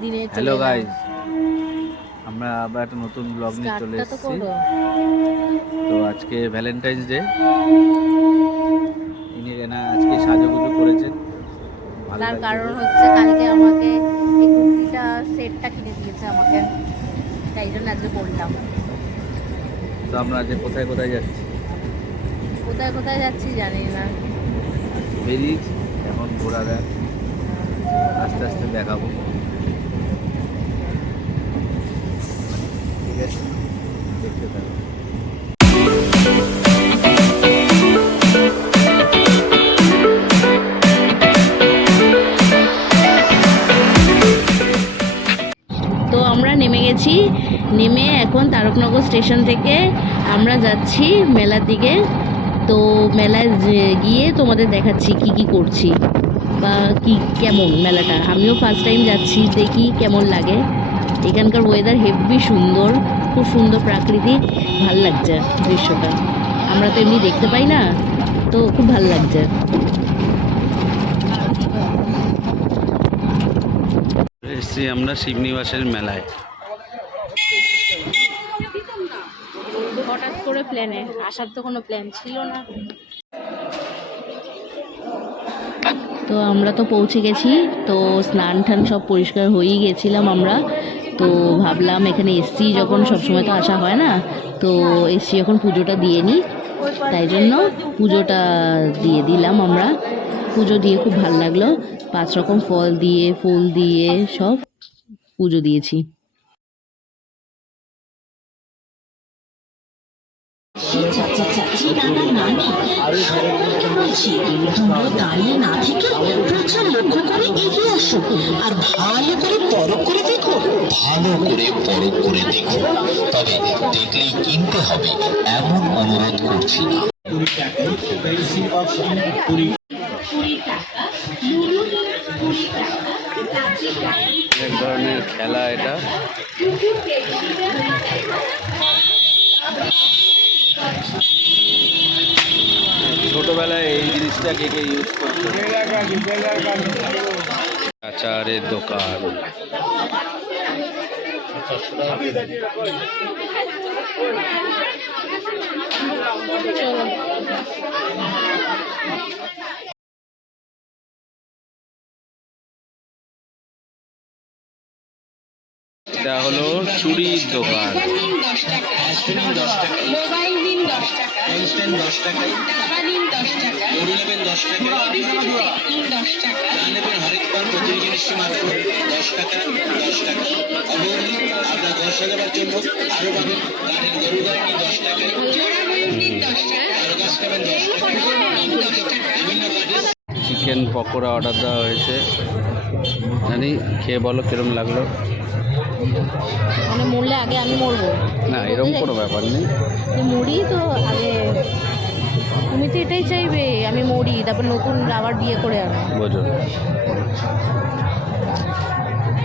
দিনে hello guys, আমরা আবার একটা নতুন ব্লগ নিয়ে চলে এসেছি। তো আজকে ভ্যালেন্টাইন্স ডে, ইনি না আজকে সাজুগুজু করেছেন। তার কারণ হচ্ছে কালকে আমাকে এই কুর্তিটা সেটটা কিনে দিয়েছে আমাকে, তাই জন্য আজকে পরলাম। তো আমরা আজকে কোথায় কোথায় যাচ্ছি? কোথায় কোথায় যাচ্ছি জানি না, বেরিয়েছি এখন ঘোরা দেখ, আস্তে আস্তে দেখাবো। ঠিক আছে, দেখতে থাকো। তো আমরা নেমে গেছি, নেমে এখন তারকনগর স্টেশন থেকে আমরা যাচ্ছি মেলার দিকে। তো মেলায় গিয়ে তোমাদের দেখাচ্ছি কি কি করছি বা কি কেমন মেলাটা। আমিও ফার্স্ট টাইম যাচ্ছি, দেখি কেমন লাগে। এখানকার ওয়েদার হেভি সুন্দর, খুব সুন্দর প্রাকৃতিক, ভাল লাগছে দৃশ্যটা। আমরা তো এমনি দেখতে পাই না, তো খুব ভাল লাগছে। এসছি আমরা শিবনিবাসের মেলায়। হঠাৎ করে প্ল্যানে আসার তো কোনো প্ল্যান ছিল না। তো আমরা তো পৌঁছে গেছি, তো স্নান টান সব পরিষ্কার হয়েই গেছিলাম আমরা। তো ভাবলাম এখানে এসছি যখন, সবসময় তো আসা হয় না, তো এসছি যখন পুজোটা দিয়ে নিই, তাই জন্য পুজোটা দিয়ে দিলাম আমরা। পুজো দিয়ে খুব ভালো লাগলো, 5 রকম ফল দিয়ে ফুল দিয়ে সব পুজো দিয়েছি। দাঁড়িয়ে না থেকে প্রচার লক্ষ্য করে এগিয়ে আসো আর ভালো করে পরখ করে দেখো, ভালো করে পরখ করে দেখো, তবে দেখলেই কিনতে হবে এমন অনুরোধ করছি না। এক ধরনের খেলা এটা। ছোটবেলায় এই জিনিসটা কে কে ইউজ করতো? আচারের দোকান। এটা হলো চুড়ির দোকান। মোবাইল নিন 10 টাকা, ইনস্ট্যান্ট 10 টাকা, দাবা নিন 10 টাকা, গরু নেবেন 10 টাকা, এবিসিডি সেট নিন 10 টাকা, চা নেবেন হরেক পর প্রতি জিনিস মাত্র 10 টাকা 10 টাকা। অবশ্যই আপনার ঘর সাজাবার জন্য আরো পাবেন কাঠের গরু গাড়ি নিন 10 টাকা, জোড়া ময়ূর নিন 10 টাকা, আরো গাছ নেবেন 10 টাকা, নিন 10 টাকা, বিভিন্ন কাঠের। চিকেন পকোড়া অর্ডার দেওয়া হয়েছে, জানি খেয়ে বলো কিরম লাগলো। মানে মরলে আগে আমি মরবো না, এরকম কোনো ব্যাপার নেই। মরি তো আগে, তুমি তো এটাই চাইবে আমি মরি, তারপর নতুন আবার বিয়ে করে আনো। বোঝো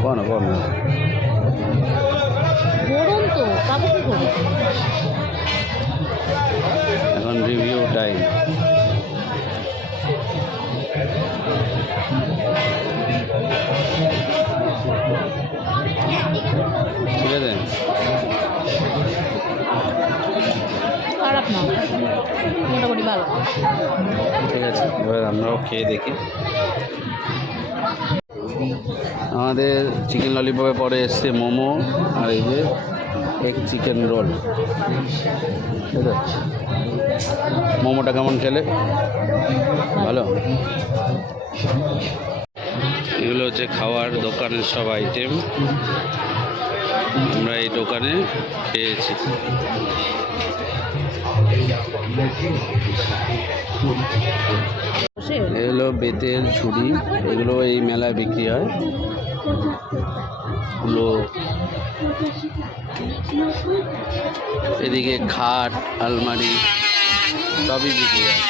কোনো কোনো গরম তো পাবো কি করে। এখন রিভিউ টাইম। ঠিক আছে, খারাপ না, মোটামুটি ভালো। ঠিক আছে, এবার আমরাও খেয়ে দেখি। আমাদের চিকেন ললিপপে পরে এসছে মোমো, আর এই যে এগ চিকেন রোল। ঠিক আছে, মোমোটা কেমন খেলে? ভালো। এগুলো হচ্ছে খাওয়ার দোকানের সব আইটেম, আমরা এই দোকানে খেয়েছি। এগুলো বেতের ঝুড়ি, এগুলো এই মেলায় বিক্রি হয়। এগুলো এদিকে খাট আলমারি সবই বিক্রি হয়।